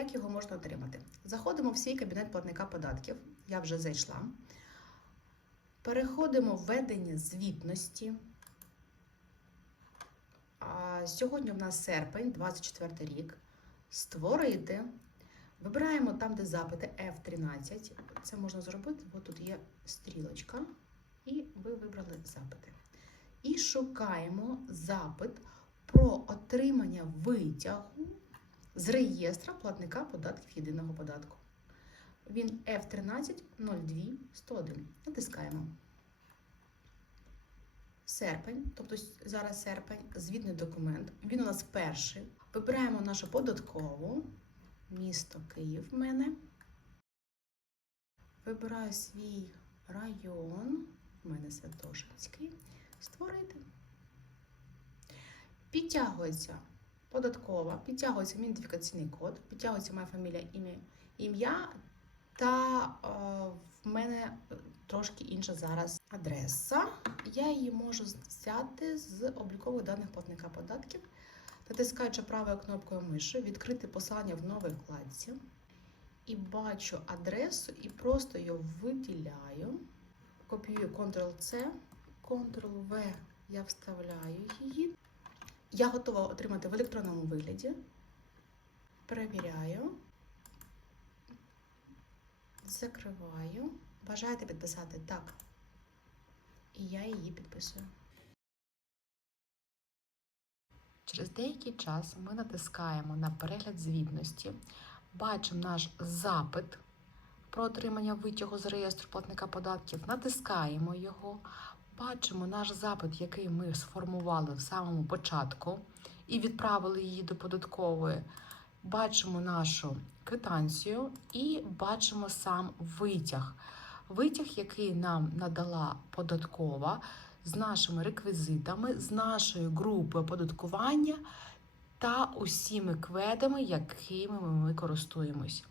Як його можна отримати? Заходимо в свій кабінет платника податків. Я вже зайшла. Переходимо в введення звітності. Сьогодні у нас серпень, 24 рік. Створити. Вибираємо там, де запити F13. Це можна зробити, бо тут є стрілочка. І ви вибрали запити. І шукаємо запит про отримання витягу з реєстра платника податків єдиного податку. Він F13 02 101. Натискаємо. Серпень, тобто зараз серпень, звітний документ. Він у нас перший. Вибираємо нашу податкову, місто Київ в мене. Вибираю свій район, у мене Святошинський. Створити. Підтягується податкова, підтягується мій ідентифікаційний код, підтягується моя фамілія, ім'я, ім'я та е, в мене трошки інша зараз адреса. Я її можу взяти з облікових даних платника податків, натискаючи правою кнопкою миші, відкрити посилання в новій вкладці. І бачу адресу і просто її виділяю. Копіюю Ctrl-C, Ctrl-V я вставляю її. Я готова отримати в електронному вигляді. Перевіряю. Закриваю. Бажаєте підписати? Так. І я її підписую. Через деякий час ми натискаємо на перегляд звітності, бачимо наш запит про отримання витягу з реєстру платника податків, натискаємо його, бачимо наш запит, який ми сформували в самому початку, і відправили її до податкової. Бачимо нашу квитанцію і бачимо сам витяг. Витяг, який нам надала податкова з нашими реквізитами, з нашою групою оподаткування та усіми кведами, якими ми користуємось.